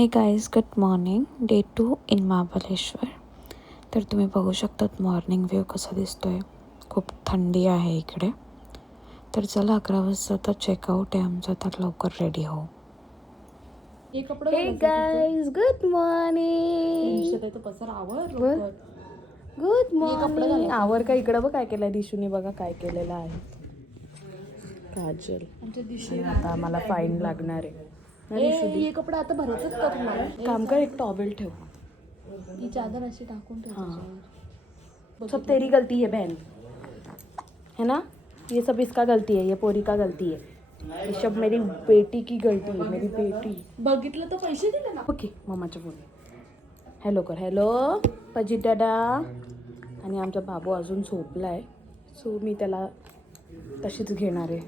हे guys, good morning. Day 2 in Mahabaleshwar. तर तुम्ही बघू शकतात मॉर्निंग व्ह्यू कसा दिसतोय. खूप थंडी आहे इकडे. तर चला 11 वाजता तर चेकआउट आहे आमचं, तर लवकर रेडी हो. Hey guys, good morning. Good morning. आवर का इकडं बघ काय केलंय दिशूने, बघा काय केलेलं आहे. काजल आणि आता मला फाईन लागणार आहे. हे कपडे आता भरायचंच का तुम्हाला? काम कर, एक टॉवेल ठेव. ही चादर अशी टाकून ठेव. सब तेरी गलती है बहन, है ना. ये सब इसका गलती है, ये पोरी का गलती है. ये सब मेरी बेटी की गलती है, मेरी बेटी. बघितलं तर पैसे दिले ना. ओके, मम्माच्या फोन. हॅलो कर. हॅलो पजित दादा. आणि आमचा बाबू अजून झोपलाय, सो मी त्याला तशीच घेणार आहे.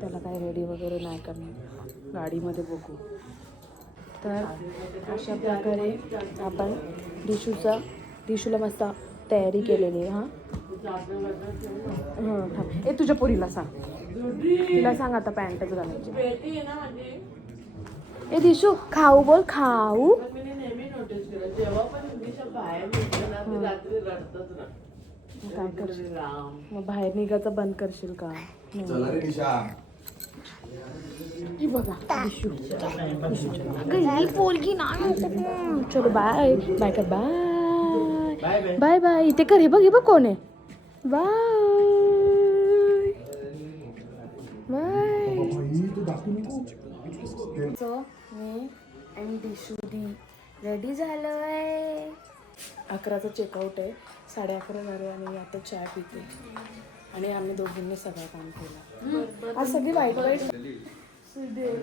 त्याला काय रेडी वगैरे नाही करणार, गाडीमध्ये बघू. तर अशा प्रकारे आपण दिशूला मस्त तयारी केलेली आहे. हां थांब. ए तुझ्या पोरीला सांग, तिला सांग आता पॅन्टच घालायची. ए दिशू खाऊ बोल, खाऊ. काय करशील मग, बाहेर निघायचं बंद करशील का? बघा दिशू पोलगी ना. चलो बाय बाय कर. Bye bye bye. इथे कर. हे बघ कोण आहे. Bye bye. सो मी आणि दिशू दी रेडी झालोय. 11चं चेकआउट आहे, 11:30 झाले आणि आता चहा पिते. आणि आम्ही दोघींनी सगळं काम केलं. आज सगळी वाईट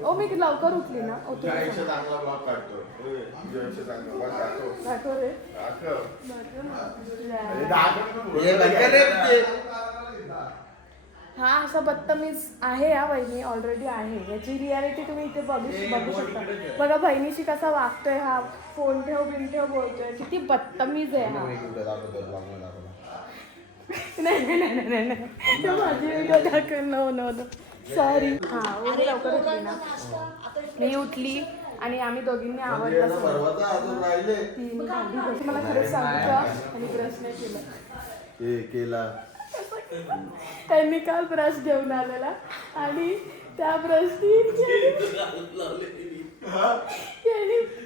ओ मी लवकर उठली ना. हा असा बदतमीज आहे हा वहिनी, ऑलरेडी आहे. याची रियालिटी तुम्ही इथे बघू शकता. बघा बहिणीशी कसा वागतोय हा. फोन ठेव बिन ठेव बोलतोय. किती बदतमीज आहे हा. नाही माझी व्हिडिओ दाखव. No sorry. हा लवकर उठली ना. मी उठली आणि आम्ही दोघींनी आवडलं. मला खरंच सांगू का, आणि ब्रश नाही केला. त्यांनी काल ब्रश घेऊन आलेला आणि त्या ब्रशनी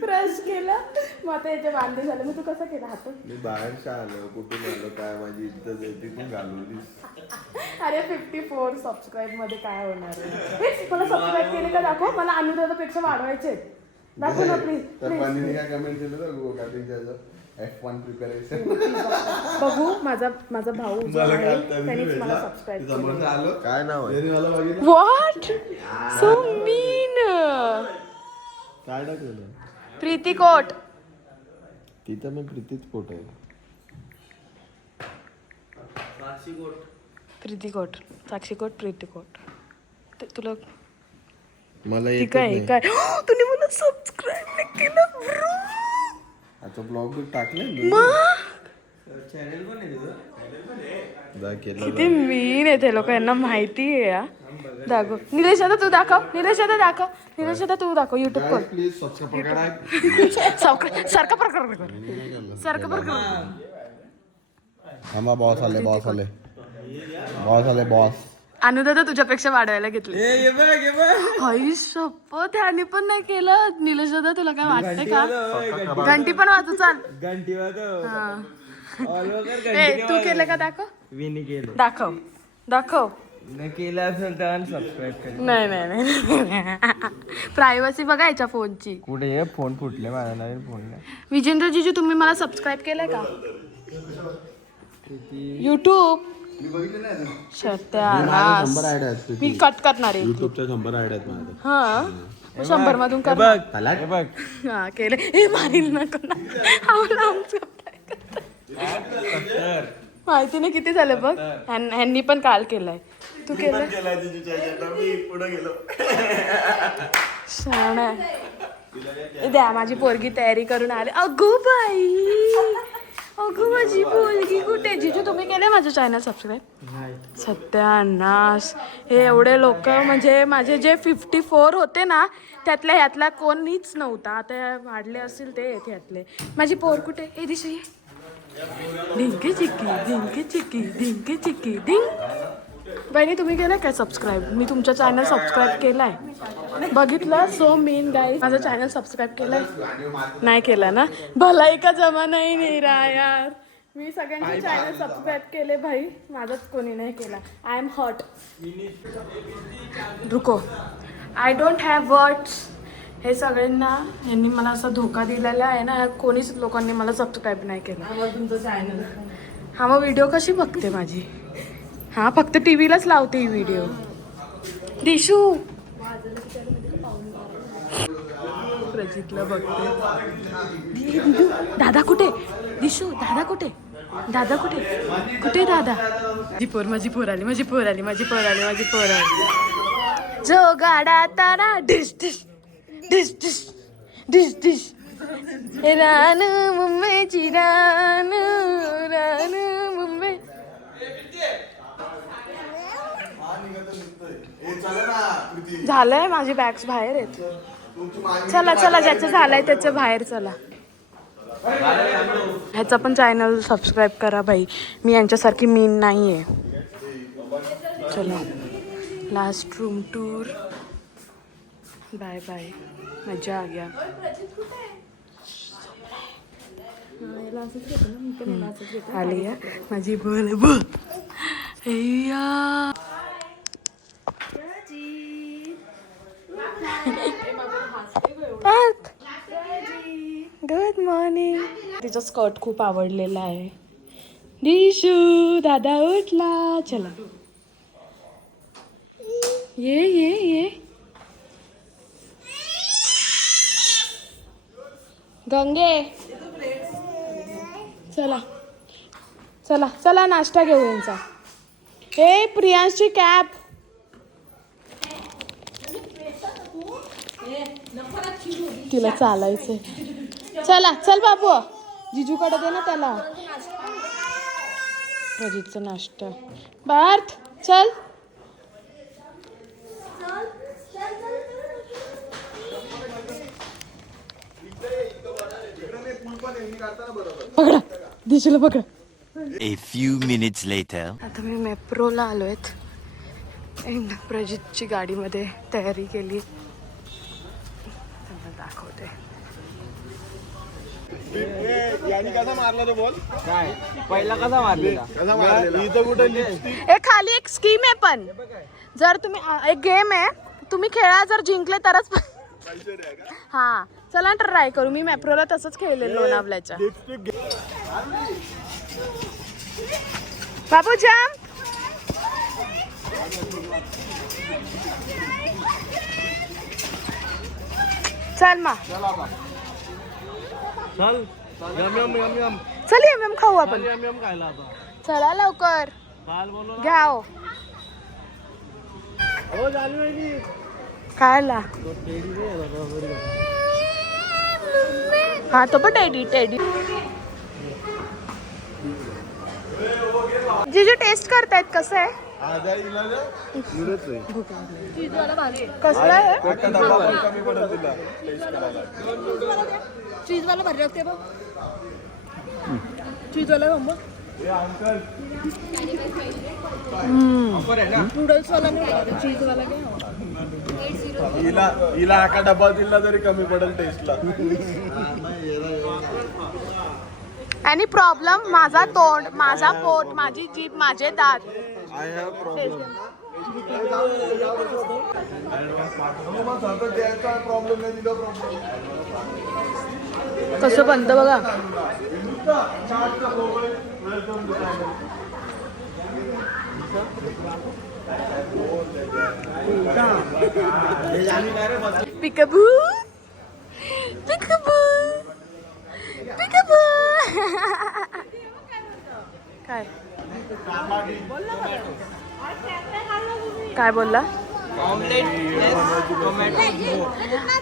ब्रश केला. मग आता याचे वांदे झाले. मग तू कसं केला हात? मी बाहेर आलो, कुठून आलो, काय माझी इज्जत आहे तिथून घालवली. अरे 54 सबस्क्राईब मध्ये काय होणार आहे? मला सबस्क्राईब केले का दाखव. मला अनुदानापेक्षा वाढवायचे. दाखव ना प्लीज. तर पनीने काय कमेंट केलं तर गो काटिंगचं F1 प्रिपरेशन. बघू माझा भाऊ जो आहे त्यानेच मला सबस्क्राईब केलं. आलो काय नाव आहे? What so mean. काय टाकलेलं? प्रीती कोट. तिथं मी प्रीतीच कोट आहे. प्रीती कोट, साक्षी कोट, प्रीती कोट. तुला मला ठीक आहे काय? तुम्ही मला सबस्क्राईब नाही केलं ब्रो. आता ब्लॉग टाकले चॅनल पण आहे. किती मीन आहे ते लोक, यांना माहिती आहे. दाखव निलेश, आता तू दाखव. निलेश आता तू दाखव. युट्यूब कर प्लीज सबस्क्राइब करा. सारखा प्रकार. थांबा, बॉस आले. अनुदादा तुझ्यापेक्षा वाढवायला घेतले. आई शपथ, त्याने पण नाही केलं. निलेश दादा तुला काय वाटतंय का? घंटी पण वाजू. चाल घंटी तू केलं का? दाखव. विनी केलं. दाखव. केलं असेल तर अनसबस्क्राईब कर. नाही प्रायव्हसी बघायच्या फोनची. कुठे फोन फुटले माझा, नवीन फोन नाही. विजेंद्र जीजू, तुम्ही मला सबस्क्राईब केलंय का? युट्यूब मी कट करणार आहे. युट्यूबच्या 100 आयडिया आहेत माझ्या. हा 100 मधून कर. बघ हा केले. हे मारील नको ना. माहिती नाही किती झालं बघ. ह्यांनी पण काल केलंय. तू केलं? छान आहे. द्या, माझी पोरगी तयारी करून आले. अगो बाई, अगो माझी पोरगी कुठे? जिजू तुम्ही केले माझं चॅनल सबस्क्राईब? सत्यानाश, हे एवढे लोक म्हणजे माझे जे 54 होते ना त्यातल्या ह्यातला कोणीच नव्हता. आता वाढले असतील ते ह्यातले. माझी पोर कुठे? ए दिशा ढिंके चिक्की ढिंके चिक्की ढिंके चिक्की ढिंग. बहिणी तुम्ही केलं काय सबस्क्राईब? मी तुमचा चॅनल सबस्क्राईब केलाय, बघितलं. सो मीन गाईज, माझं चॅनल सबस्क्राईब केलंय? नाही केला ना. भलाई का जमाना ही नाही रहा यार. मी सगळ्यांचे चॅनल सबस्क्राईब केले भाई, माझंच कोणी नाही केला. I am hot. रुको, आय डोंट हॅव वर्ड्स. हे सगळ्यांना यांनी मला असा धोका दिलेला आहे ना, कोणीच लोकांनी मला सबस्क्राईब नाही केलं. तुमचं चॅनल हा, मग व्हिडिओ कशी बघते माझी? हा, फक्त टी व्हीलाच लावते ही व्हिडिओ. दिशू प्रजितला बघते. दादा कुठे? दिशू दादा कुठे? दादा कुठे? कुठे दादा? माझी पोर आली, माझी पोर आली, माझी पोर आली, माझी पोर आली. जो गाडा तारा dish dish dish dish dish dish. रान मुंबईची रान रान मुंबई. झालंय, माझी बॅग्स बाहेर आहेत. चला चला, ज्याचं झालंय त्याचं बाहेर चला. ह्याचा पण चॅनल सबस्क्राईब करा बाई, मी यांच्यासारखी मीन नाही आहे. चला, last room tour. Bye bye, मजा आ गया. आली आहे माझी बोल बो. Good morning. तिचा स्कर्ट खूप आवडलेला आहे. दिशू दादा उठला, चला ये ये ये. गंगे चला चला चला, नाश्ता घेऊ यांचा. हे प्रियांशची कॅप. तिला चालायचंय. चला चल बाबू, जिजूकडे दे ना त्याला. प्रजितचा नाश्ता. पार्थ चल. पकडा दिशेला, पकडा. A few minutes later. आता मी मेप्रोला आलोय. प्रजितची गाडीमध्ये तयारी केली, दाखवते. कसा मारला तो बॉल? काय पहिला कसा मारलेला? कसा मारलेला? इथं कुठे लिपस्टिक? हे खाली एक स्कीम आहे, पण जर तुम्ही एक गेम आहे, तुम्ही खेळा, जर जिंकले तरच. हा चला ट्राय करू. मी मेप्रोला तसंच खेळलेलं लोणावल्याच्या. बाबू जाम. चल मा, चल यम यम यम यम चल यम खाऊ आपण. यम यम खायला आता. चला लवकर काल बोललो घ्या. हो झाली माहिती. खायला हा, तो पण टेडी टेडी. जिजू टेस्ट करतायत कसं आहे? कसलं आहे? चीजवाला भरले होते बघ. चीजवाला मग नूडल्सवाला नाही, चीजवाला घ्या. हिला आका डबा दिला तरी कमी पडेल टेस्टला. आणि प्रॉब्लेम माझा तोंड, माझा पोट, माझी जीभ, माझे दात. I have problem. प्रॉब्लेम नाही दिला प्रॉब्लेम. कसं बनतं बघा. पिकबू पिकबू पिकबू. काय काय बोलला?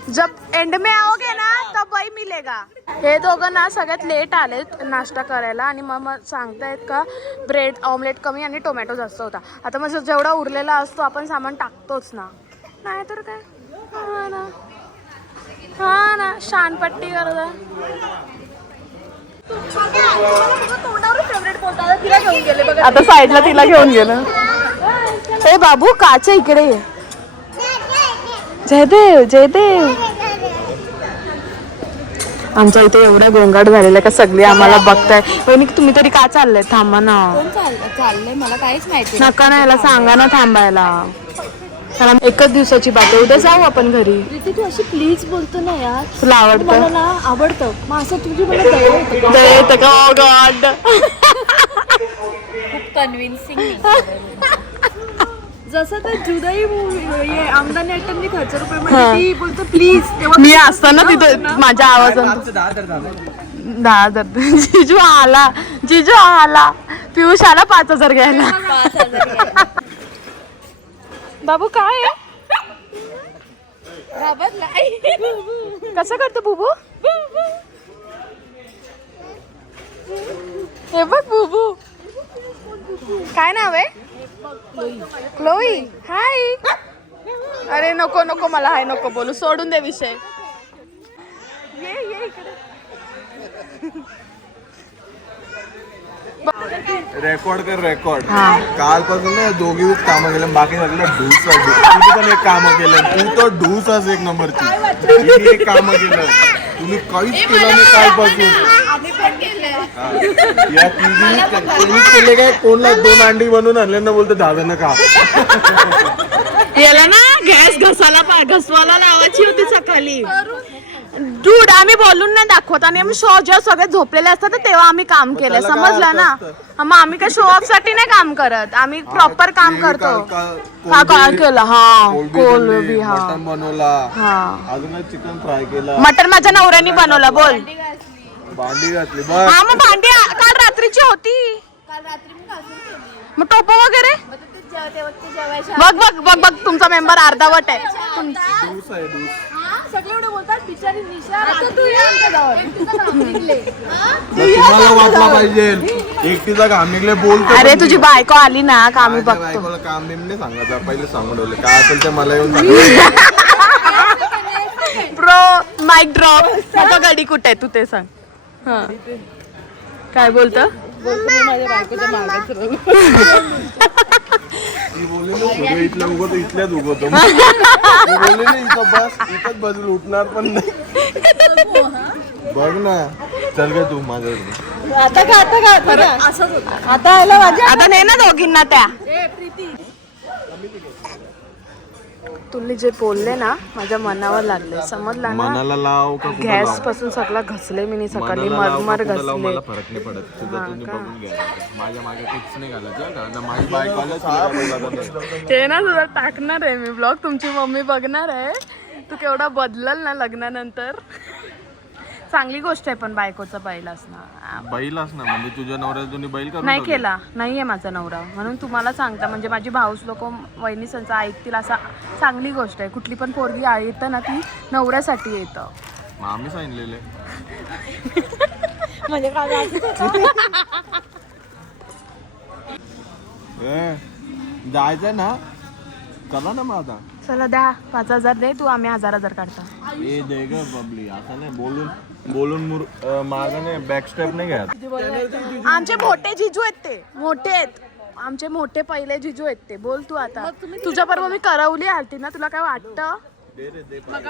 जब एंड में आओगे ना तबही मिलेगा. हे दोघं ना सगळ्यात लेट आलेत नाश्ता करायला आणि मग सांगतायत का ब्रेड ऑमलेट कमी आणि टोमॅटो जास्त होता. आता मग जेवढा उरलेला असतो आपण सामान टाकतोच ना, नाही तर काय. हा ना शानपट्टी करता. आता साईडला तिला घेऊन गेलं. हे बाबू काच इकडे ये. जयदेव जयदेव. आमच्या इथे एवढा गोंगाट झालेला का सगळे आम्हाला बघताय. वहिनी तुम्ही तरी का चाललंय, थांबा ना. चाललंय मला काहीच माहिती नका ना याला सांगा ना थांबायला. कारण एकच दिवसाची बात आहे, उद्या जाऊ आपण घरी. प्रीती तू अशी प्लीज बोलतो ना यार, तुला आवडतं मला ना आवडतं. मग असं तुझी मला दया येते का? दया येते का? ओ गॉड. खूप कन्व्हिन्सिंग. जसं तर जुदाई मूवी आमदानी अट्टमनी खर्च रुपये मध्ये ती बोलतो प्लीज, तेव्हा मी असताना तिथं माझ्या आवाजात 10,000. जिजू आला, जिजू आला. पियुष आला 5,000 घ्यायला. बाबू काय कसं करतो बुबू? हे बघ बुबू. काय नाव आहे? क्लोई. हाय. अरे नको नको मला हाय नको बोलू, सोडून दे विषय. ये ये इकडे. रेकॉर्ड कर रेकॉर्ड. कालपासून ना दोघी कामं केलं, बाकी सगळं ढूस. तुम्ही पण एक कामं केलं, तू तर ढूसच एक नंबरची. तिने एक कामं केलं, तुम्ही काहीच केलं नाही कालपासून. या तुम्हीच केले काय? कोणला 2 अंडी बनवून आणले ना, बोलतो दादा ना का. याला ना गॅस घसवायला लावायची होती सकाळी. डूड आम्ही बोलून नाही दाखवत आणि आम्ही शो जेव्हा सगळे झोपलेले असतात तेव्हा आम्ही काम केलं, समजलं ना. मग आम्ही काय शो ऑफ साठी नाही काम करत, आम्ही प्रॉपर काम करतो. हा काय केलं? हा कोलबी. हा मटन बनवला. हा अजून चिकन फ्राय केला. मटन माझ्या नवऱ्याने बनवलं. बोल. भांडी घातली बस. हा मग भांडी काल रात्रीची होती. मग टोपो वगैरे बघ बघ बघ बघ. तुमचा मेंबर अर्धावट आहे. ढूस आहे ढूस. सगळे एवढे बोलतात बिचारी निशा. आता तू ये आमच्या गावात. तुम्हाला वाटला पाहिजे एकटीचा काम निघले बोलतो. अरे तुझी बायको आली ना का आम्ही बघतो. बायकोला काम नेमणे सांगायचं, पहिले सांगून ठेवले काय असेल ते मला येऊन सांग. Pro mic drop. आता गाडी कुठे आहे तू ते सांग. हा काय बोलतं? माझ्या बायकोच्या मागच ती बोलली ना पुढे इथल्या उगवतो इथल्याच उगवतो. ती बोलली ना इथं बस, इथंच बसून उठणार पण नाही. बघ ना. चल ग तू माझ्यावर. आता का असंच होतं. आता आला माझ्या. आता नाही ना दोघींना त्या. तुम्ही जे बोलले ना माझ्या मनावर लागले, समजला ना. मनाला लाव का कुठं गॅस लाव? पासून सगळं घसले मी सकाळी मनाला लाव मरमर का कुठं लाव? घसले. मला फरक नाही पडत. तुझं तुम्ही बघून घ्या. माझ्या मागे टिप्स नाही घालायचं कारण माझी बायको आल्या. ते ना तुला टाकणार आहे मी ब्लॉग. तुमची मम्मी बघणार आहे तू केवढा बदलल ना लग्नानंतर. चांगली गोष्ट आहे पण बायकोचा बैल असणं. बैल असणार म्हणजे तुझ्या नवऱ्याला तुम्ही बैल करून नाही ठेवले? केला नाहीये माझा नवरा, म्हणून तुम्हाला सांगता. म्हणजे माझी भाऊस लोक वहिनी संचा ऐकतील असा चांगली गोष्ट आहे. कुठली पण पोरगी येतं ना ती नवऱ्यासाठी येतं. मग आम्ही सांगितलेले. म्हणजे काय जायचंय ना, करा ना मग आता. चला द्या 5,000 दे तू, आम्ही 1,000 काढता. ए दे ग बबली, असं नाही बोलून मागाने बॅक स्टेप नाही घ्यायचं. आमचे मोठे जिजू आहेत ते, मोठे आहेत आमचे मोठे पहिले जिजू आहेत ते. बोल तू आता. तुझ्या बरोबर मी करवली आलती ना, तुला काय वाटतं?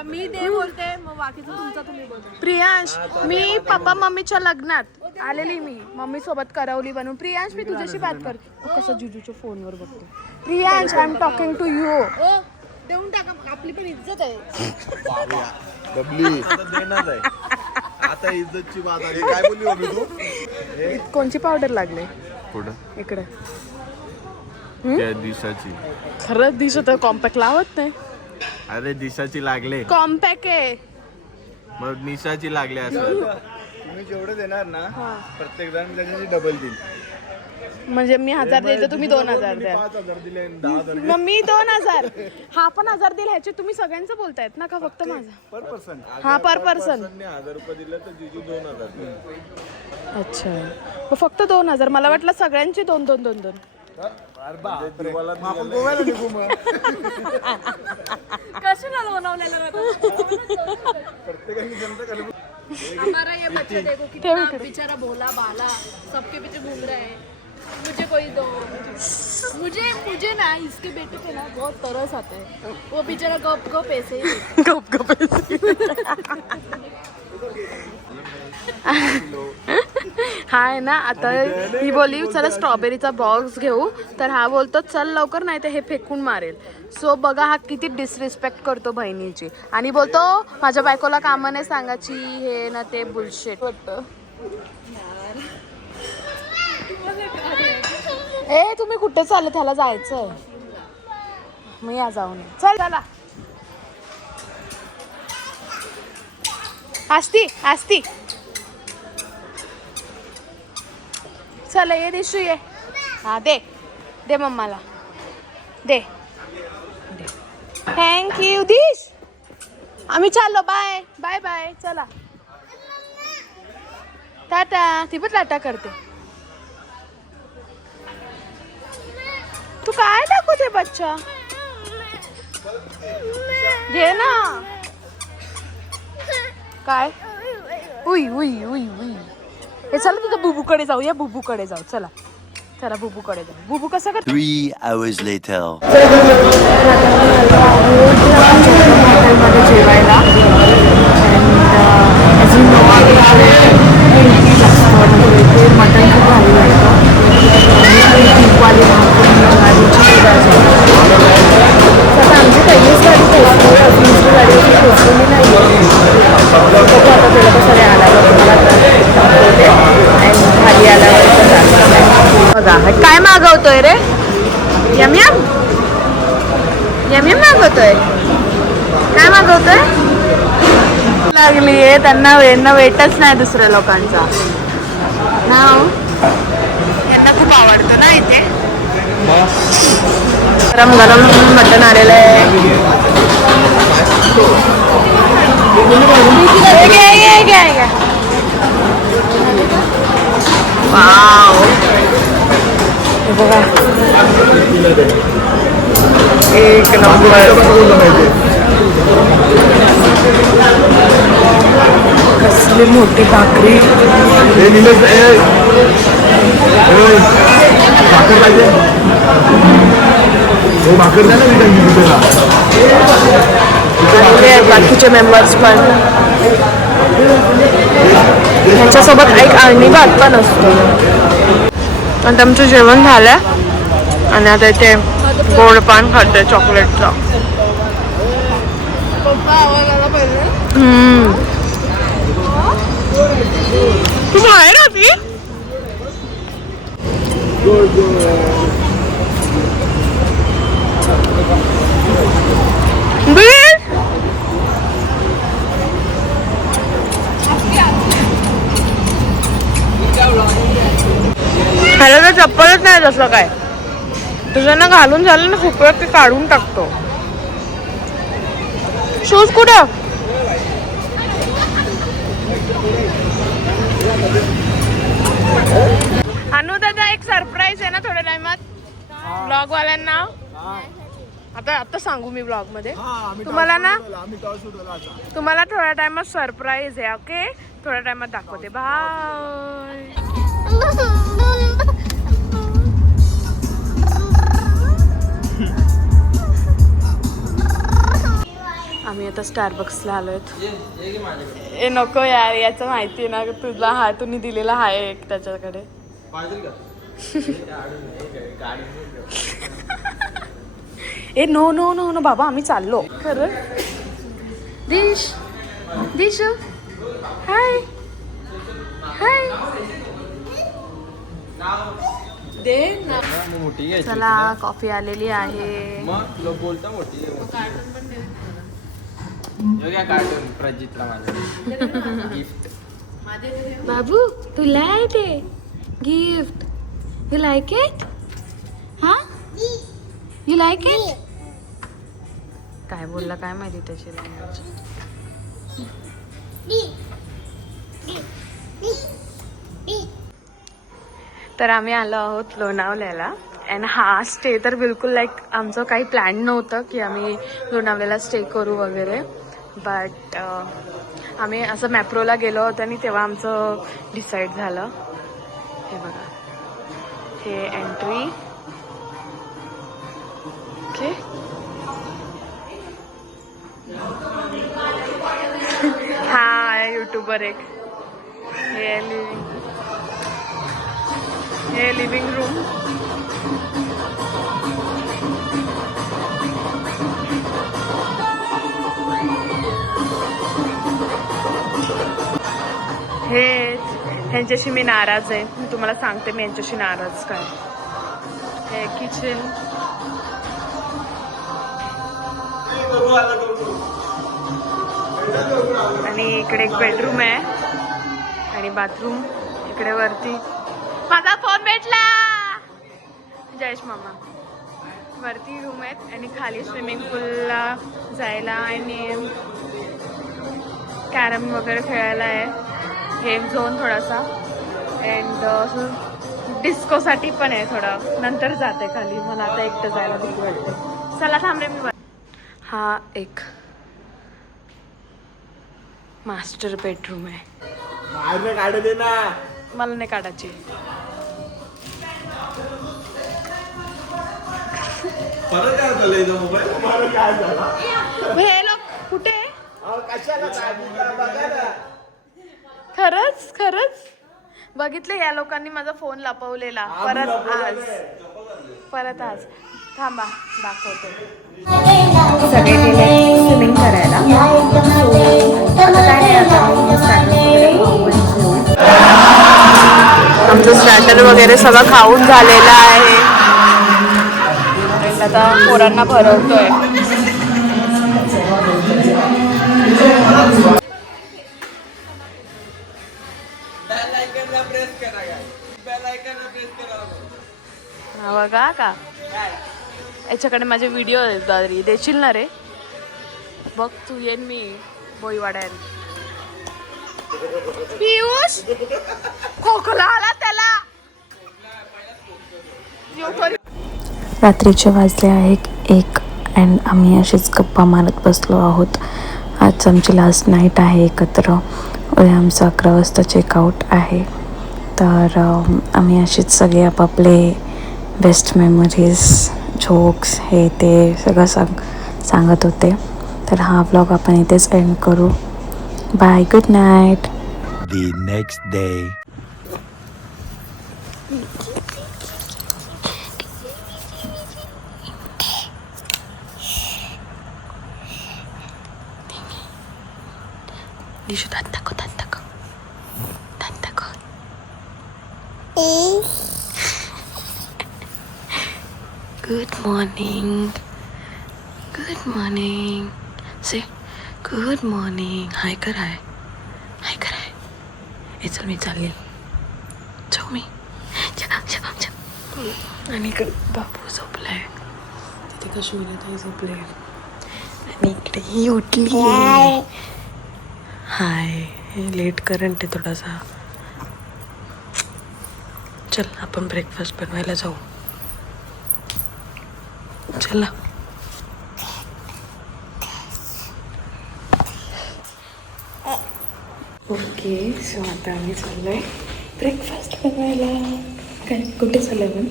मी दे बोलते मग बाकीचं तुमचा तुम्ही बोलते. प्रियांश मी पप्पा मम्मीच्या लग्नात आलेली, मी मम्मी सोबत करवली बनवून. प्रियांश मी तुझ्याशी बात करते. कसं जिजूच्या फोनवर बघतो. Priyansh I am talking to you. देऊन टाका, आपली पण इज्जत आहे. बबली देणार आहे आता, इज्जतची बात आली. काय बोलली बबली तू? कोणची पावडर लागले कुठं? इकडे? त्या दिशाची. खरंच दिसत कॉम्पॅक्ट लावत नाही. अरे दिशाची लागले, कॉम्पॅक्ट आहे. मग निशाची लागले असं. तुम्ही जेवढं देणार ना प्रत्येक जण त्याच्याशी डबल देईल. म्हणजे मी 1000 द्यायचं तुम्ही 2000 द्या. 5,000 दिले 10,000 मग मी 2000 हा पण 1000 दिल. ह्याचे तुम्ही सगळ्यांचं बोलतायत ना का फक्त माझं? पर पर्सन. हा पर पर्सन. 1000 रुपये दिले तर जीजू 2000. अच्छा मग फक्त 2000. मला वाटलं सगळ्यांची 2-2-2-2. आपण गोव्याला निघू मग. कशाला बनवलेलं प्रत्येकाने जनता करू. हमारा ये बच्चा देखो कितना बेचारा भोला भाला सबके पीछे घूम रहा है. मुझे कोई दो. मुझे ना इसके बेटे पे ना बहुत तरस आता है. वो बेचारा गप गप ऐसे ही हा आहे ना. आता ही बोलली चला स्ट्रॉबेरीचा बॉक्स घेऊ तर हा बोलतो चल लवकर नाही तर हे फेकून मारेल. सो बघा हा किती डिसरिस्पेक्ट करतो बहिणीची आणि बोलतो माझ्या बायकोला कामं नाही सांगायची हे ना ते बुलशिट वाटतं. ए तुम्ही कुठे चालले? त्याला जायचंय. मग या जाऊन चल चला. आस्ती चला ये दिशू ये. हा दे मम्माला दे. थँक्यू दिश. आम्ही चाललो. Bye bye bye. चला टाटा. ती पण टाटा करते. तू काय दाखवते बच्चा? घे ना. काय उई उई उई उई. हे चला तिथं बुबूकडे जाऊया. बुबूकडे जाऊ. चला बुबूकडे जाऊ. बुबू कसं करतो? 3 hours later. हॉटेलमध्ये जेवायला मटण खूप भारी वाटतं. तूपवाली आता आमची पहिलीच गाडी पोचली. दुसरी गाडी पोचलेली नाही. आता ते लोक सगळे आल्यावर तुम्हाला दाखवते आणि खाली आल्यावर बघा काय मागवतोय रे. यम मागवतोय. काय मागवतोय? लागली आहे त्यांना. वेटच नाही दुसऱ्या लोकांचा. नाव यांना खूप आवडतं ना इथे. गरम गरम मटण आलेलं आहे. वाव बघा एक नंबर. कसली मोठी भाकरी. बाकीचे मेंबर्स पण. ह्याच्यासोबत एक अळणी भात पण असतो. आता आमचं जेवण झालं आणि आता इथे गोड पान खाते चॉकलेटचा. तू बाहेर होती? ह्याला तर चप्पलच नाही जसं काय. तुझं ना घालून झालं ना खूप वेळ ते काढून टाकतो. शूज कुठं? अनु दादा एक सरप्राईज आहे ना थोड्या टाइमात ब्लॉग वाल्यांना. आता सांगू मी ब्लॉग मध्ये तुम्हाला ना. तुम्हाला थोड्या टाइमात सरप्राईज आहे. ओके थोड्या टाइमात दाखवते. बाय. आम्ही आता स्टारबक्सला आलोय. ए नको यार याचं माहिती ना तुला. हा तुम्ही दिलेला आहे एक त्याच्याकडे. ए नो नो नो नो बाबा आम्ही चाललो. खरं दिश हाय हाय. चला कॉफी आलेली आहे. कार्टून प्रजितला माझं गिफ्ट. बाबू तुला आहे ते गिफ्ट. You like it? हा, यू लाईक इट? काय बोलला काय माहिती त्याची लँग्वेज. तर आम्ही आलो आहोत लोणावल्याला. अँड हा स्टे तर बिलकुल लाईक आमचं काही प्लॅन नव्हतं की आम्ही लोणावल्याला स्टे करू वगैरे. बट आम्ही असं मॅप्रोला गेलो होतो आणि तेव्हा आमचं डिसाईड झालं. हे बघा, हे एंट्री. ओके, हा आहे यूट्यूबर एक. हे लिव्हिंग रूम. ह्यांच्याशी मी नाराज आहे. मी तुम्हाला सांगते मी यांच्याशी नाराज काय. हे किचन. आणि इकडे एक बेडरूम आहे आणि बाथरूम इकडे वरती. माझा फोन भेटला. जयेश मामा. वरती रूम आहेत आणि खाली स्विमिंग पूलला जायला आणि कॅरम वगैरे खेळायला आहे. गेम झोन थोडासा. अँड डिस्कोसाठी पण आहे थोडं. नंतर जाते खाली. मला आता एकटं जायला भीती वाटते. चला थांबले मी. हा एक मास्टर बेडरूम आहे. मला नाही काढायची. हे लोक कुठे? खरंच बघितलं या लोकांनी माझा फोन लपवलेला. परत आज थांबा दाखवते. सगळे गेले स्विमिंग करायला. आमचं स्टार्टर वगैरे सगळं खाऊन झालेलं आहे. आता पोरांना भरवतोय. हा बघा का, याच्याकडे माझे व्हिडिओ देशील ना रे. बघ तू येईन मी बोईवाड्यात. पियुष खोकला आला त्याला. रात्रीचे वाजले आहे 1 अँड आम्ही अशीच गप्पा मारत बसलो आहोत. आज आमची लास्ट नाईट आहे एकत्र. उद्या आमचं 11 वाजता चेकआउट आहे. तर आम्ही अशीच सगळे आपापले बेस्ट मेमरीज, जोक्स हे ते सगळं सांगत होते. तर हा व्लॉग आपण इथेच एंड करू. Bye, good night. The next day. Nishu दात दाखव. Good morning. Say good morning. हाय कराय. हे चल मी चालली. जाऊ मी. आणि इकडे बाबू झोपलाय. तिथे कशी झोपले आणि इकडे ही उठली. हाय. लेट करंट आहे थोडासा. चल आपण ब्रेकफास्ट बनवायला जाऊ. चला. ओके, सो आता आम्ही चाललोय ब्रेकफास्ट बनवायला. काय कुठे चाललंय पण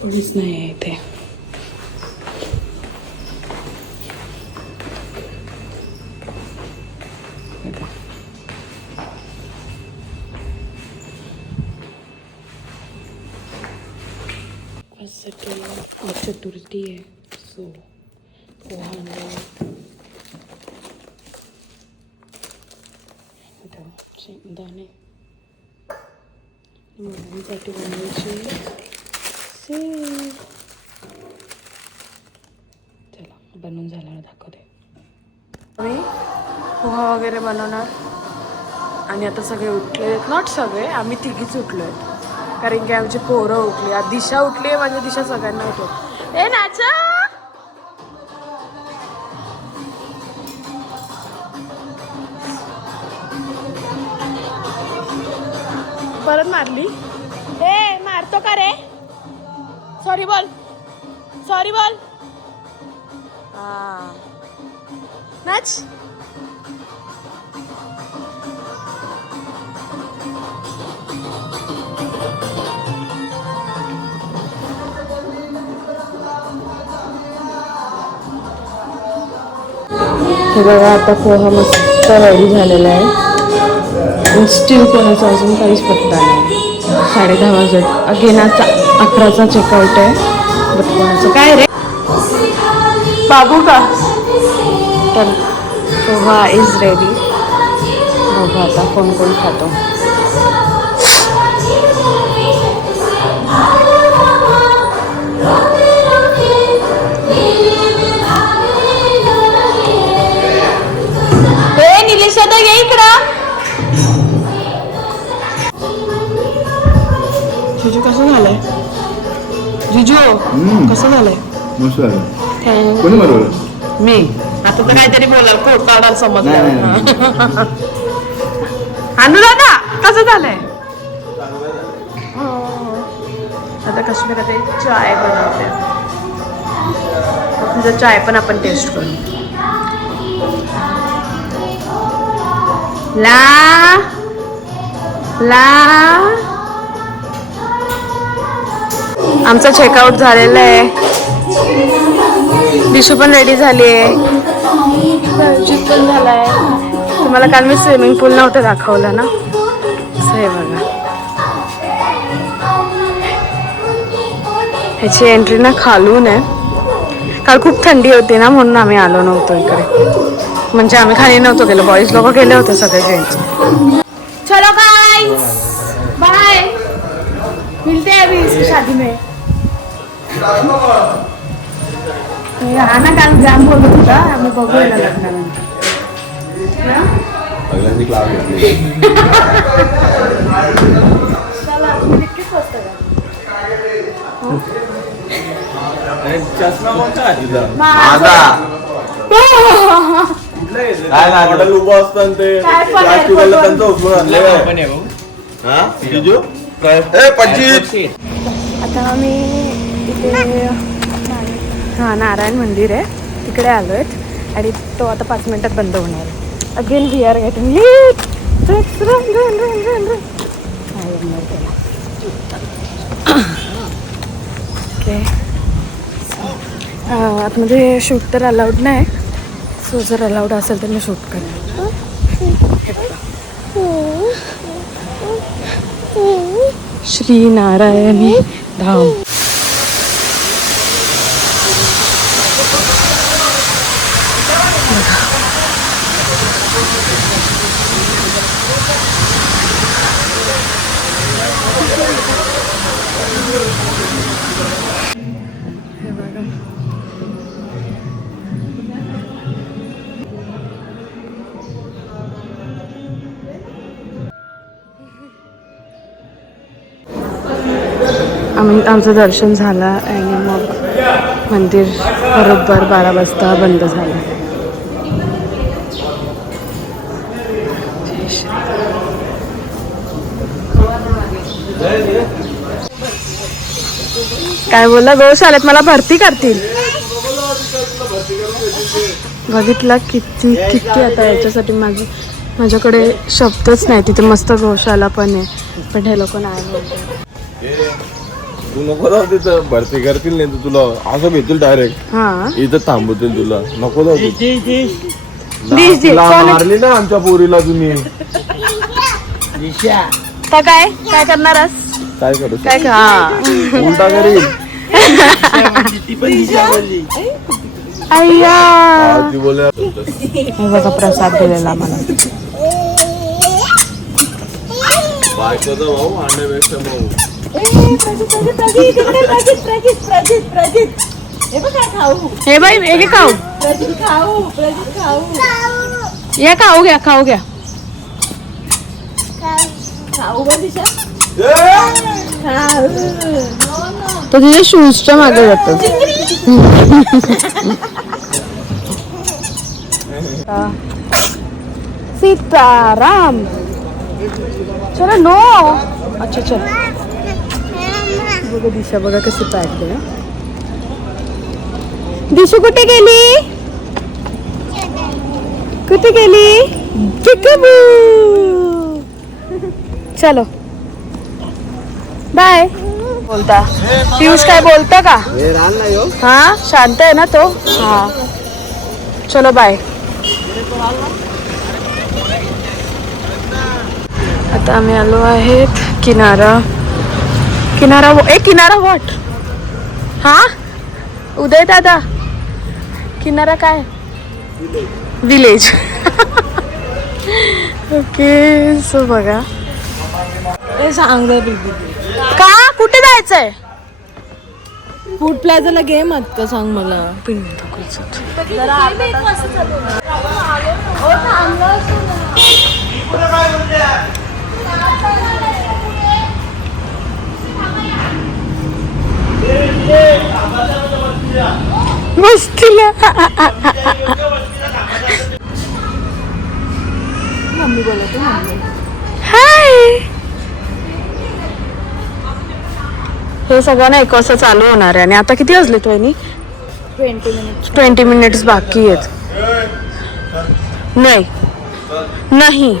कोणीच नाही आहे इथे. चतुर्थी आहे. सो पोहा शेंगदाणे मुलांसाठी बनवायचे. चला बनवून झाल्यावर दाखवते. पोहा वगैरे बनवणार. आणि आता सगळे उठले आहेत, नॉट सगळे, आम्ही तिघीच उठलो आहेत कारण की आमची पोरं उठली. आज दिशा उठली आहे, म्हणजे दिशा सगळ्यांना उठव. ए नाचा. परत मारली. ए मारतो का रे? सॉरी बोल, सॉरी बोल. हा नाच. हे बघा आता पोहा मस्त रेडी झालेला आहे. स्टील कोणाचा अजून काहीच पत्ता नाही. 10:30 वाजत. अगेन आता 11चा चेकआउट आहे. बट कोणाचं काय रे बाबू का? तर पोहा इज रेडी. बघू आता कोण कोण खातो. निलेश ये इकडं. जिजू कसं झालंय? जिजू कसं झालंय? मस्त झालं. थँक कोणी बनवलं? मी. आता तर काहीतरी बोला काढायला समजलं. अनुराधा कसं झालंय? आता काश्मीरात एक चाय बनवते. तुझा चाय पण आपण टेस्ट करू. ला ला. आमचा चेकआउट झालेला आहे. दिशू पण रेडी झाली आहे. अजित पण झालाय. तुम्हाला काल मी स्विमिंग पूल नव्हतं दाखवलं ना. असं आहे बघा. ह्याची एंट्री ना खालून आहे. काल खूप थंडी होती ना म्हणून आम्ही आलो नव्हतो इकडे. म्हणजे आम्ही खाली नव्हतो गेलो. बॉईज लोक गेले होते सगळे फ्रेंड्स. चलो गाइस बाय. मिलते हैं अभी इसकी शादी में. हा ना काल जाम बोलत होता. आम्ही बघूया लग्नानंतर. चला तुम्ही नक्कीच वाजता चष्मा कोणता आहे तुझा? काय हॉटेल उभं असतं ते त्यांचं उभं आणलं. आता आम्ही इथे नारायण मंदिर आहे तिकडे आलो आहेत. आणि तो आता 5 मिनिटात बंद होणार आहे. Again we are getting late. Okay. आतमध्ये शूट तर अलाउड नाही. सो जर अलाउड असेल तर मी शूट करेन. श्री नारायणी धाम. आमचं दर्शन झालं आणि मग मंदिर बरोबर 12 वाजता बंद झालं. काय बोलला? गौशाळेत मला भरती करतील. बघितला किती किती. आता याच्यासाठी माझ्याकडे शब्दच नाही. तिथे मस्त गौशाला पण आहे पण हे लोक नाही बोलतात. तू नको जाऊ तिथं. भरती करतील नाही तर तुला असं भेटतील डायरेक्ट. हा इथं थांबवतील तुला. नको जाऊ. कोण? मारली ना आमच्या पोरीला तुम्ही. तर काय काय करणारस? काय करू? काय का उलटा करील. अय्या. ती बोल. हे बघा प्रसाद दिलेला आम्हाला. बायकोचा भाऊ आणण्यापेक्षा भाऊ. हे बाई हे खाऊ. या खाऊ घ्या तो तिच्या शूजच्या मागे जातो. सीताराम चला नो. अच्छा चल बघा दिशा बघा कशी पाडते. दिशू कुठे गेली पिकबू. चलो बाय. बोलता पियुष काय बोलता का? हा शांत आहे ना तो. हा चलो बाय. आता आम्ही आलो आहेत किनारा व्हॉट. हा उदय दादा किनारा काय विलेज. ओके सो बघा सांग का कुठे जायचंय. फूड प्लाझाला गेम आहेत का सांग मला. मस्तीला मम्मी बोलते हाय. हे सगळं ना 1 वाजता चालू होणार आहे आणि आता किती वाजले तो 20 मिनिट्स बाकी आहेत. नाही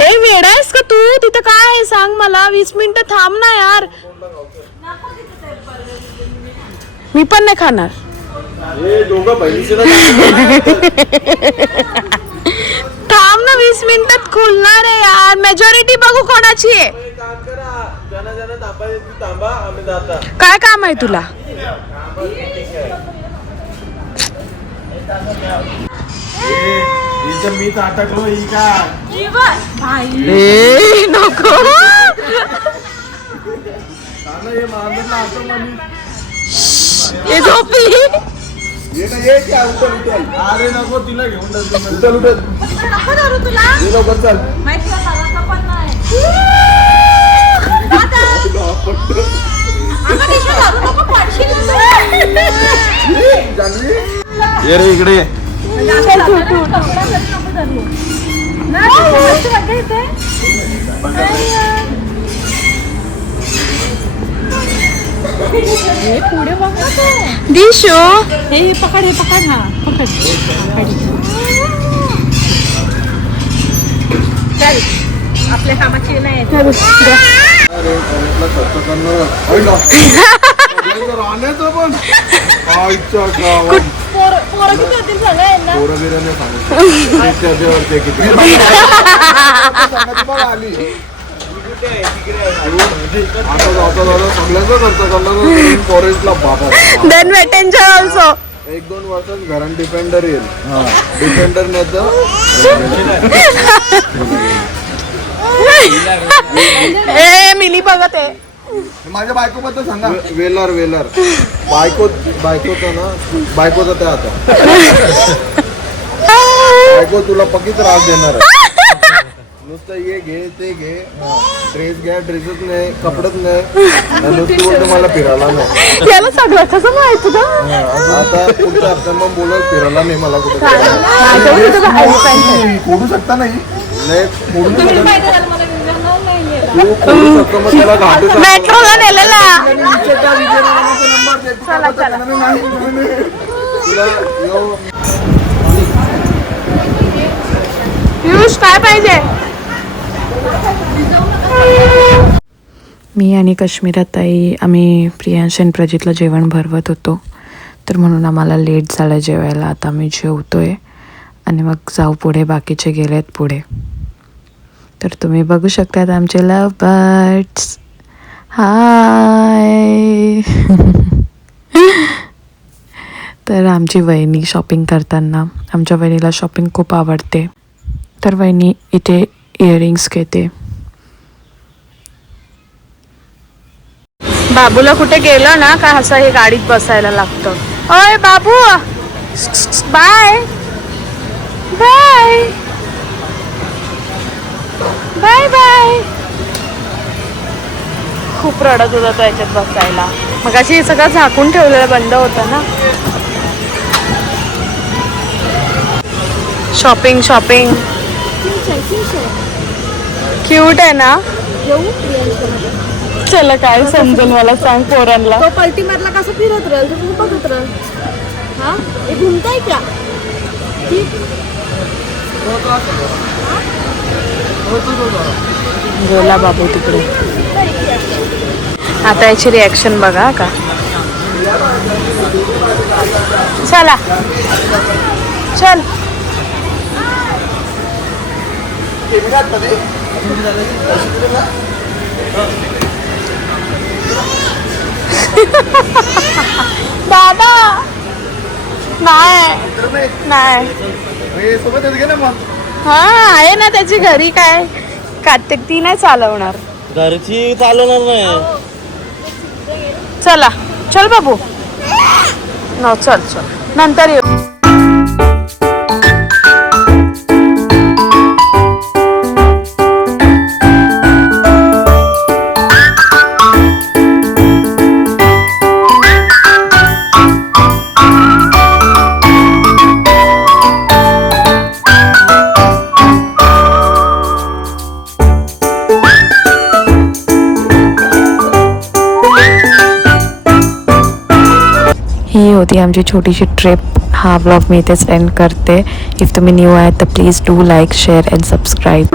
ए वेडा आहेस का तू. तिथं काय आहे सांग मला. 20 मिनिटं थांब ना यार. मी पण नाही खाणार. थांब ना 20 मिनिटात खुलणार आहे यार. मेजॉरिटी बघू कोणाची आहे. काय काम आहे तुला. मी अटकलो ही का नको हे झोपली. अरे नको तिला घेऊन उठल चल. ये रे इकडे. दिशू हे पकड हा पकड. चल आपल्या कामाची नाही. राहण्याचं पण पोरं किती होतील सगळ्यांना. फॉरेस्टला बाबा देन वेट एन्जॉय ऑल्सो. 1-2 वर्षात घरात डिफेंडर येईल. डिफेंडर नाही ए मिली बघत आहे. माझ्या बायको बद्दल सांगा. वेलर बायकोचा ना बायकोचा त्या आता बायको तुला पक्की त्रास देणार आहे. नुसतं ये घे ते घे. ड्रेस घ्या ड्रेसच नाही कपडेच नाही. नुसतं बोलतो मला फिरायला नाही. याला सगळं कसं माहिती का. आता पुढच्या हप्त्यात मग बोलत फिरायला नाही मला कुठे. फोडू शकता नाही फोडू शकतो मग त्याला घाटू मेट्रोला नेलेला. पियुष काय पाहिजे. मी आणि काश्मीरा ताई आम्ही प्रियांश आणि प्रजितला जेवण भरवत होतो. तर म्हणून आम्हाला लेट झालं जेवायला. आता आम्ही जेवतोय आणि मग जाऊ पुढे. बाकीचे गेलेत पुढे. तर तुम्ही बघू शकतात आमचे लव्ह बर्ड्स. हाय. तर आमची वहिनी शॉपिंग करताना आमच्या वहिनीला शॉपिंग खूप आवडते. तर वहिनी इथे इयरिंग्स घेते. बाबूला कुठे गेलं ना का असं हे गाडीत बसायला लागतं. ओय बाबू बाय बाय बाय बाय. खूप रडत होता तो याच्यात बसायला. मग अशी हे सगळं झाकून ठेवलेलं बंद होतं ना. शॉपिंग शॉपिंग क्यूट आहे ना. चला काय समजेल मला सांग पोरांना. तो पलटी मारला कसं फिरत राहील तू बघत राह. हा हे घुमताय क्या गेला बाबू तिकडे. आता याची रिॲक्शन बघा का. चला चल. दादा नाही सोबत घे ना मग. हा आहे ना त्याची घरी. काय कार्तिक ती नाही चालवणार. घरची चालवणार नाही. चला चल बाबू. न चल चल नंतर येऊ. ही होती आमची छोटीशी ट्रिप. हा ब्लॉग मी इथेच एंड करते. इफ तुम्ही न्यू आहे तर please do like share and subscribe.